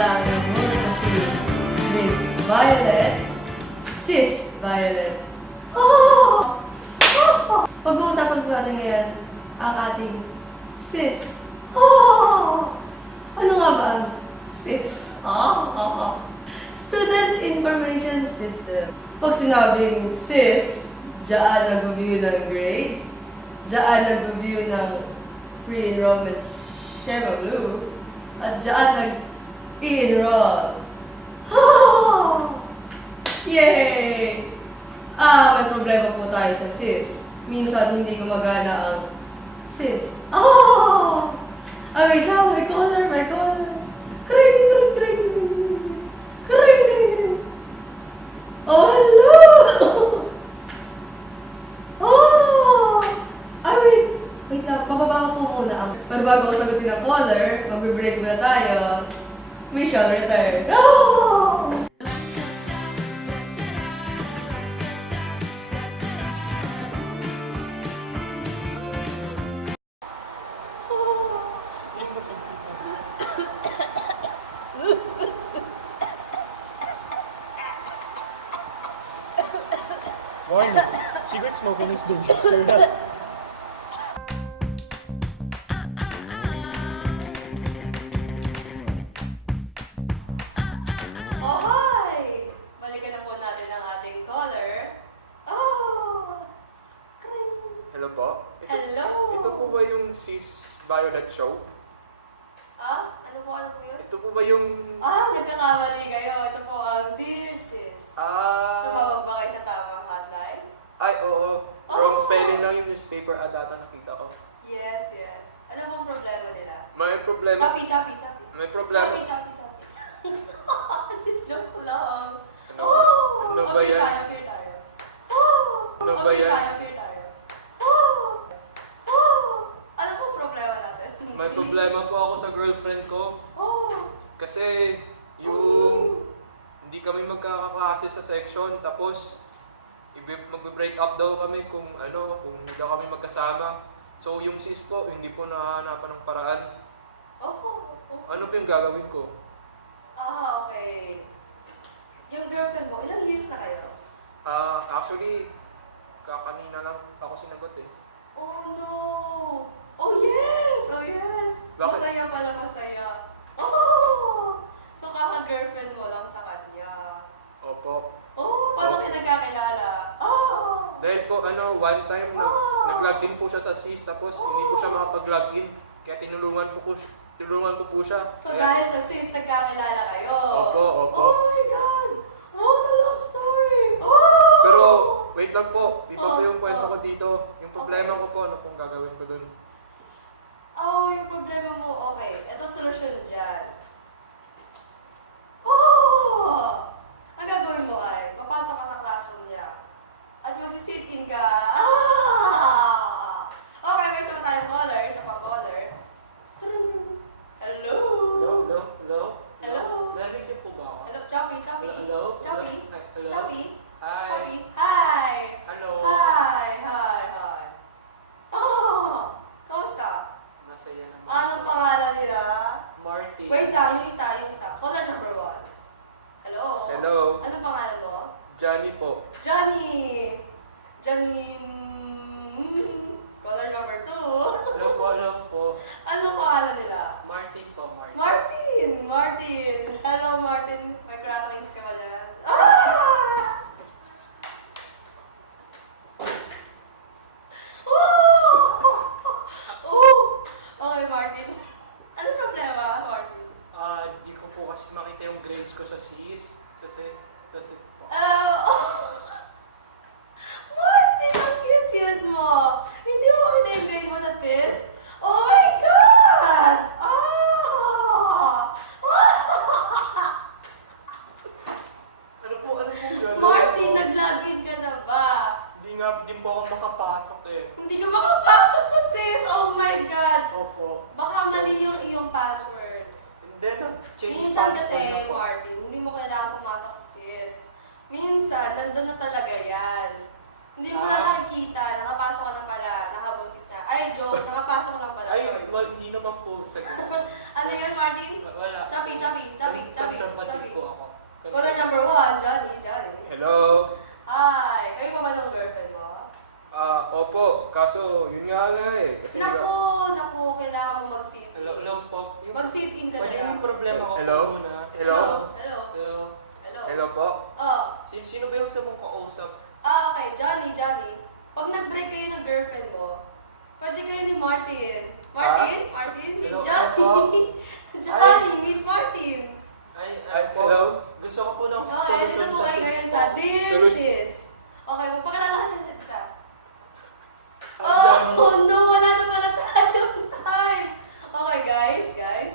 isa ang inyong host na si Miss Violet, Sis Violet. Pag-uusapan po natin ngayon ang ating sis. Ano nga ba ang sis? Student Information System. Pag sinabing sis, diyan nag-review ng grades, diyan nag-review ng pre-enrollment schedule, at diyan nag-i-enroll. Yay! May problema po tayo sa sis. Minsan hindi gumagana ang sis. Wait lang, may caller. Kring, kring, kring. Kring, kring, kring. Oh, hello! Wait lang, bababa ko po muna. Pero bago ko sagutin ang caller, mag-break muna tayo. We shall return. Warning, cigarette smoking is dangerous, sir. Hi! Balikan na po natin ang ating caller. Kring. Hello po? Hello! Ito po ba yung Sis Violet Show? Ano po yun? Ito po ba yung... Nagkakamali kayo. Ito po ang Dear Sis. Tumawag ba kayo sa tamang hotline? Ay, oo. Wrong spelling lang yung newspaper data nakita ko. Yes. Ano pong problema nila? May problema. Choppy. May problema. Choppy. Just joke lang. Ano ba yan? Beer tayo. Ano ba yan? Beer tayo. Ano pong problema natin? May problema po ako sa girlfriend ko. Kasi yung hindi kami magkakaklase sa section, tapos magbe-break up daw kami kung hindi daw kami magkasama. So yung sis po, hindi po nahahanapan ng paraan. Ano po yung gagawin ko? Okay. Yung girlfriend mo, ilang years na kayo? Actually, kakanina lang ako sinagot eh. Oh no! Oh yes! Bakit? Masaya. So kaka-girlfriend mo lang sa kanya. Opo. Paano kayo nagkakilala? Dahil po, one time, nag-log in po siya sa sis, tapos hindi po siya makapag-log in. Kaya tinulungan ko po siya. So dahil sa sis, nagkakilala kayo? Opo. Oh my God! The love story! Pero, wait lang po. Di ba po yung kwento ko dito? Yung problema ko po, ano pong gagawin ko dun? Yung problema mo, okay. Ito solusyon dyan. Ang gagawin mo ay, papasok ka sa classroom niya. At magsisit-in ka. Okay, may isang tayong caller. Isa pang caller. Hello? Hello? Narinig niyo po ba ako? Hello, Choppy. Hello? Choppy. Hello? Choppy. Hi. Choppy. Hi. Hello? Hi. Kamusta? Masaya naman. Anong pangalan nila? Marty. Wait lang, yung isa. Caller number 1. Hello? Hello? Anong pangalan mo? Johnny po. Johnny! Caller number 2. Alam po. Anong pangalan nila? Martin po, Martin! Hello, Martin. May cracklings ka ba dyan? Okay, Martin. Anong problema, Martin? Di ko po kasi makita yung grades ko sa sis. Sa sis po. Martin, ang cute mo! Hindi mo makita yung grade mo na 5th? Oh my God! Ano po gano'n? Martin, nag-login ka na ba? Di po ako makapasok eh. Hindi ka makapasok sa sis! Oh my God! Opo. Baka mali yung iyong password. And then, nag-change Minsan password kasi, na po. Martin, hindi mo kailangan pumatok sa sis. Minsan, nandun na talaga yan. Hindi mo na nakikita, nakapasok ka na pala, nakabuntis na. Ay, joke, nakapasok ka na pala. Ay, Sorry. well, hindi naman po. Ano yun, Martin? Wala. Chubby. Conservative po ako. Caller number 1, Johnny. Hello? Hi! Kayo pa ba ng girlfriend mo? Opo. Kaso, yun nga eh. Kasi Naku, kailangan mo mag-sit in. Hello po. Mag-sit in ka na Pwede lang. yung problema ko Hello? po muna. Hello? Hello? Hello po? Oh. Sino ba yung sa mong kausap? Okay, Johnny. Pag nag-break kayo ng girlfriend mo, pwede kayo ni Martin. Martin? Meet Hello, Johnny. Johnny, meet Martin. Ay po. Hello? Gusto ko po ng Okay, dito solusyon po kayo ngayon sa Dear Solution. Sis. Okay, magpakilala ka sa isa. Johnny. Oh no, wala na pala tayong time. Okay guys,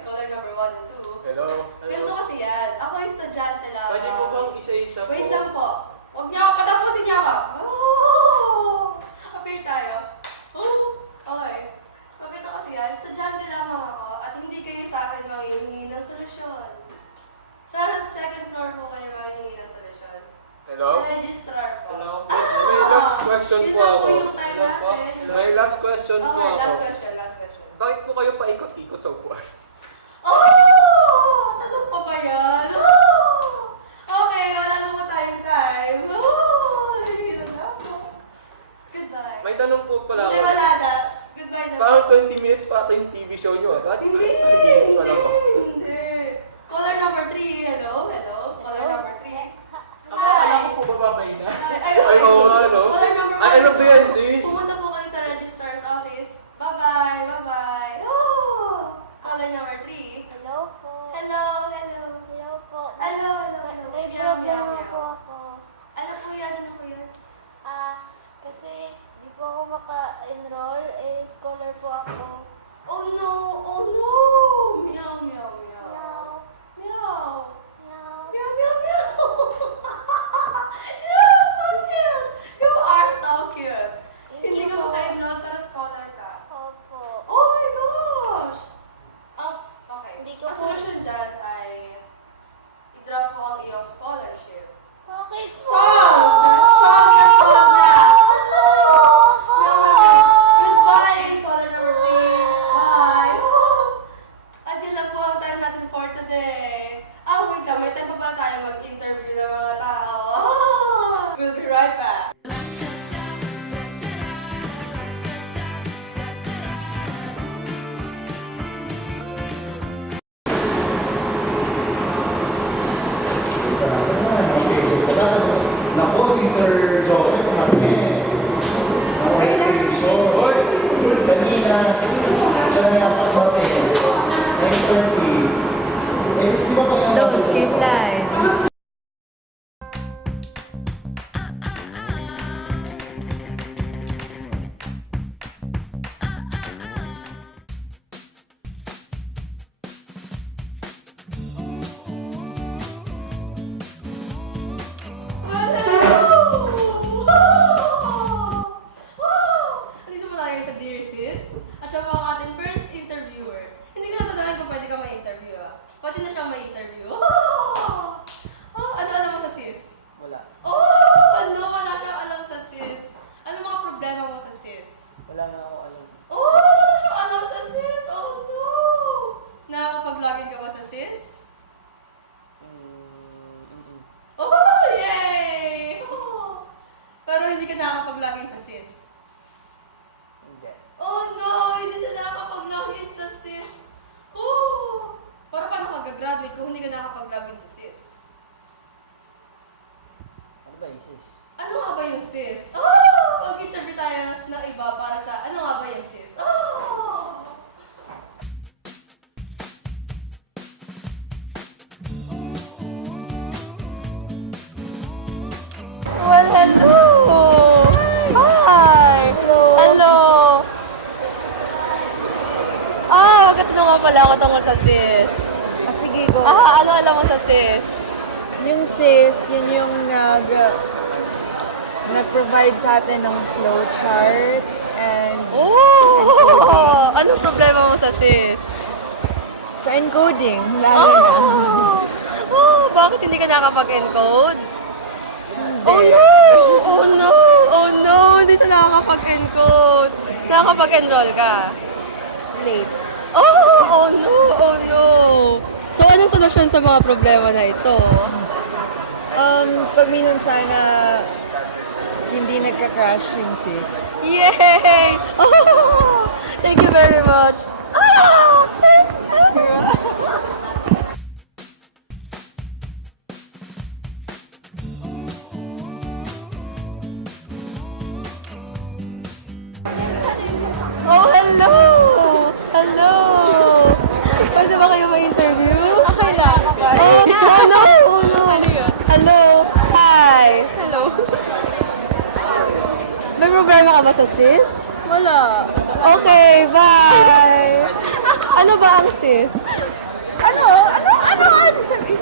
caller number 1 and 2. Hello? Ganito kasi yan. Ako yung estudyante lang. Pwede mo bang isa-isa po? Wait lang po. Huwag niyo ako, patapusin niyo ako. Oh! Appear tayo. Oh! Okay. So, ganito kasi yan. Estudyante lamang ako at hindi kayo sa akin manghihingi ng solusyon. Sa second floor po kayo manghihingi ng solusyon. Hello? Sa registrar po. Hello? May last question Yun po lang ako. po yung time Hello po. natin. May last question po Okay, ako. last question. Bakit po kayo paikot-ikot sa upuan? Oh! Tanong pa ba yan? Oh! Okay, wala na po tayong time. Oh! Hirap na ako. Goodbye. May tanong po pala Hindi, ako. wala na. Goodbye na. Parang 20 minutes pa ito yung TV show nyo. Hindi. Caller number 3. Hello. Caller number 3. Akala ko po bababay na. Ay, oo nga, no? Caller number 1. Ay, ano ba yan, sis? Pumunta po kayo sa registrar's office. Bye-bye. Oh! Caller number 3. Hello po. Hello. Hello po. Hello. May Meow, problema meow, po meow. ako. Ano po yan? Kasi di po ako maka-enroll. Scholar po ako. Oh no! Meow, meow, meow. Meow. Meow. Meow. Meow, meow, meow. Yeah, so cute. You are so cute. Hindi ka maka-enroll pero scholar ka. Opo. Oh my gosh! Okay. Hindi ko Ang po- solusyon dyan ay i-drop mo ang iyong scholarship. Bakit po? Solve na! Goodbye, caller number 3. Bye. At yun lang po ang time natin for today. Wait lang. May time pa pala tayo mag-interview ng mga tao. We'll be right back. Nako, si Sir Joseph Martin. Hoy! Kanina, siya na yung pag-Martin. 9:30. Di ba kayo? Don't skip line. Dito po tayo sa Dear Sis. At siya po ang ating first interviewer. Hindi ko natatanan kung pwede ka may-interview Pati na siya may-interview. Ano alam mo sa sis? Wala. Wala kang alam sa sis. Ano mga problema mo sa sis? Wala na ako alam. Wala kang alam sa sis. Oh no! Nakakapag-login ka ba sa sis? Yay! Pero hindi ka nakakapag-login sa sis. Hindi. Oh no! Hindi siya nakakapag-login sa sis. Pero paano ka gagraduate kung hindi ka nakakapag-login sa sis? Ano ba isis? Ano nga ba yung sis? Mag-interview tayo ng iba para sa ano nga ba yung sis? Well, hello! Hi! Hello! Magkatanong nga pala ako tungkol sa sis. Sige, go. Ano alam mo sa sis? Yung sis, yun yung nag-provide sa atin ng flowchart and Anong problema mo sa sis? sa encoding, lalo na. Bakit hindi ka nakakapag-encode? Oh no! Hindi siya nakakapag-encode. Nakakapag-enroll ka. Late. Oh no, oh no. So, anong solusyon sa mga problema na ito? Pag minsan sana hindi nagka-crash yung sis. Yay! Oh, thank you very much. Ah! Oh, hello! Hello! Pwede ba kayo ma-interview? Okay lang. Oh, no! Oh, no! Hello! Hi! Hello! May problema ka ba sa sis? Wala. Okay, bye! Ano ba ang sis? Ano ang sis?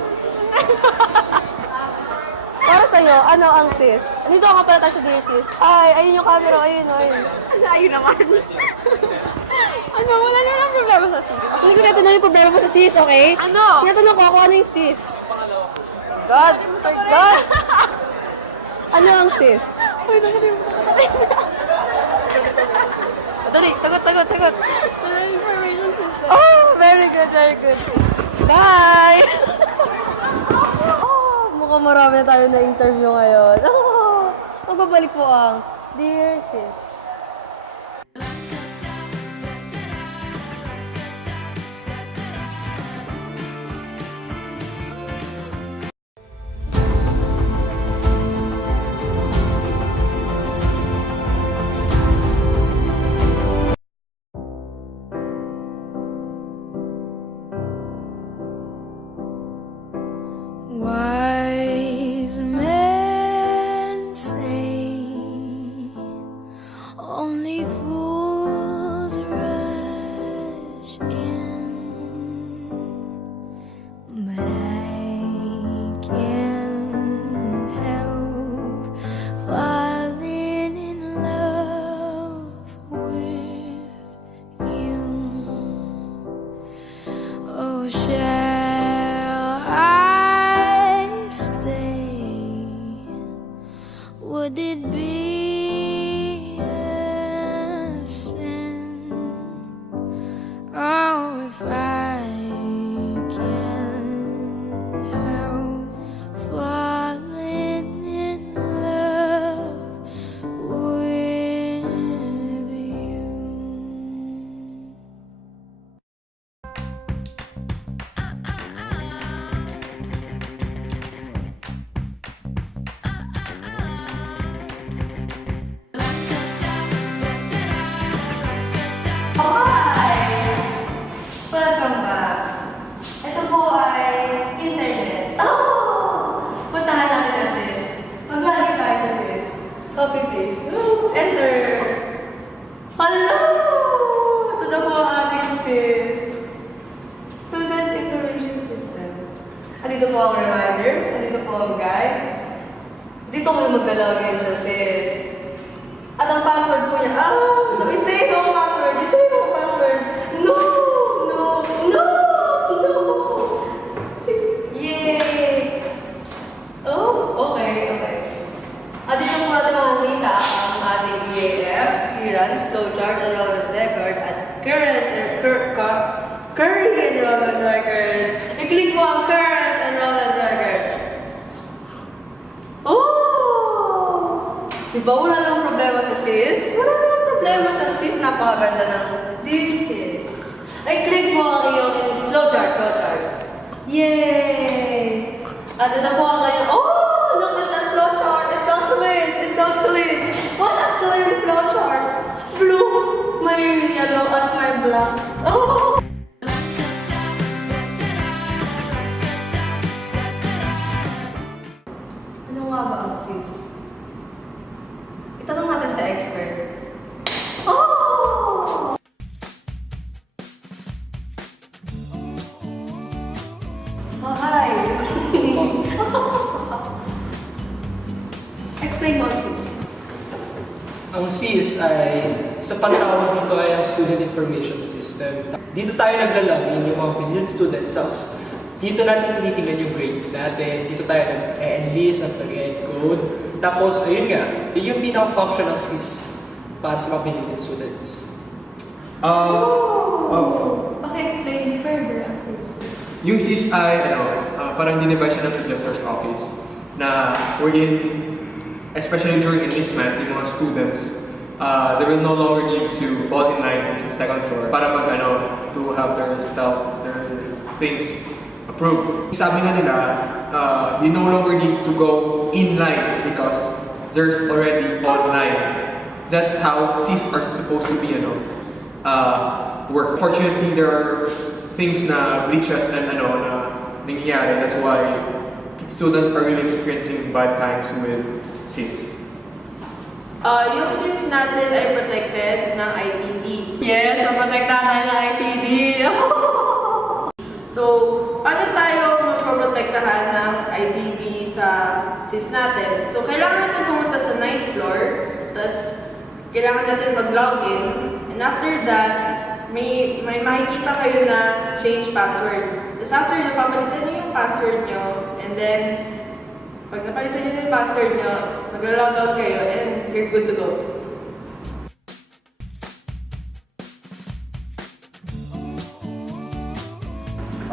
Para sa'yo, ano ang sis? Nandito ka pala tayo sa Dear Sis. Ay, ayun yung camera, ayun, ayun. Ayun naman. Ano, wala na lang problema sa sis. Hindi ko natanong yung problema mo sa sis, okay? Ano? Tinatanong ko ako ano yung sis. God, my God! Ano ang sis? Ay, nakalimutan ko na. Dali, sagot. Information system. Oh, very good, very good. Bye! Oh, mukhang marami tayo na interview ngayon. Oh, magbabalik po ang Dear Sis. Wise men say only fools rush in, but I can't help falling in love with you. Oh, shall I stay? Would it be a sin? Oh, if I can't help falling in love with you. Hi! Welcome back. Ito po ay internet. Oh! Puntahan natin ang sis. Maglalagay tayo sa sis. Copy paste. Enter! Hello! Ito na po ang ating sis. Student Information System. Andito po ang reminders. Andito po ang guide. Dito kayo maglalagay sa sis. At ang password po niya, i-save ang password, i-save ang password. No! Yay! Oh, okay. At dito po natin makikita ang ating EAF, clearance, flowchart, enrollment record, at current enrollment record. I-click mo ang current enrollment record. Oh! Diba wala namang problema sa sis? Wala namang problema sa sis. Napakaganda ng Dear Sis. Ay, click mo ang iyong flowchart. Yay! At ito po ang kanyang, oh! Look at that flowchart! It's so clean! What a clean flowchart! Blue, may yellow, at may black. Oh! Ano nga ba ang sis? Itanong natin sa expert. Oh! Oh, hi! Explain mo, sis. Ang SIS ay, sa pagtawag dito ay ang Student Information System. Dito tayo naglalagin yung mga pinilid students. Dito natin tinitingnan yung grades natin. Dito tayo nag-enlist at nag-encode. Tapos, ayun nga, yun yung pinaka-function ng SIS para sa mga pinilid students. Bakit Paki-explain further ang sis. Yung SIS ay, parang dinivide siya ng registrar's office na wherein, especially during enlistment, yung mga students, they will no longer need to fall in line sa second floor para to have their things approved. Sabi nga nila, they no longer need to go in line because there's already online. That's how SIS are supposed to be, work. Fortunately, there are things na breaches and na nangyayari. That's why students are really experiencing bad times with SIS. Yung SIS natin ay protected ng ITD. Yes, maprotektahan tayo ng ITD. So, paano tayo maproprotektahan ng ITD sa SIS natin? So, kailangan natin pumunta sa 9th floor, tapos kailangan natin mag-login, and after that, may makikita kayo na change password. Tapos after, napapalitan nyo yung password nyo, and then, pag napalitan nyo yung password nyo, mag-log out kayo, and you're good to go.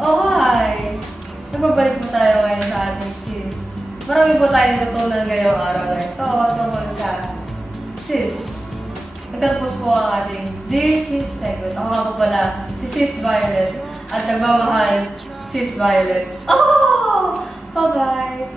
Oh, hi! Nagbabalik po tayo ngayon sa ating sis. Marami po tayong natutunan ngayong araw na ito tungkol sa sis. Nagtatapos po ang ating Dear Sis segment. Ako nga po pala si Sis Violet at nagmamahal Sis Violet. Oh! Bye-bye!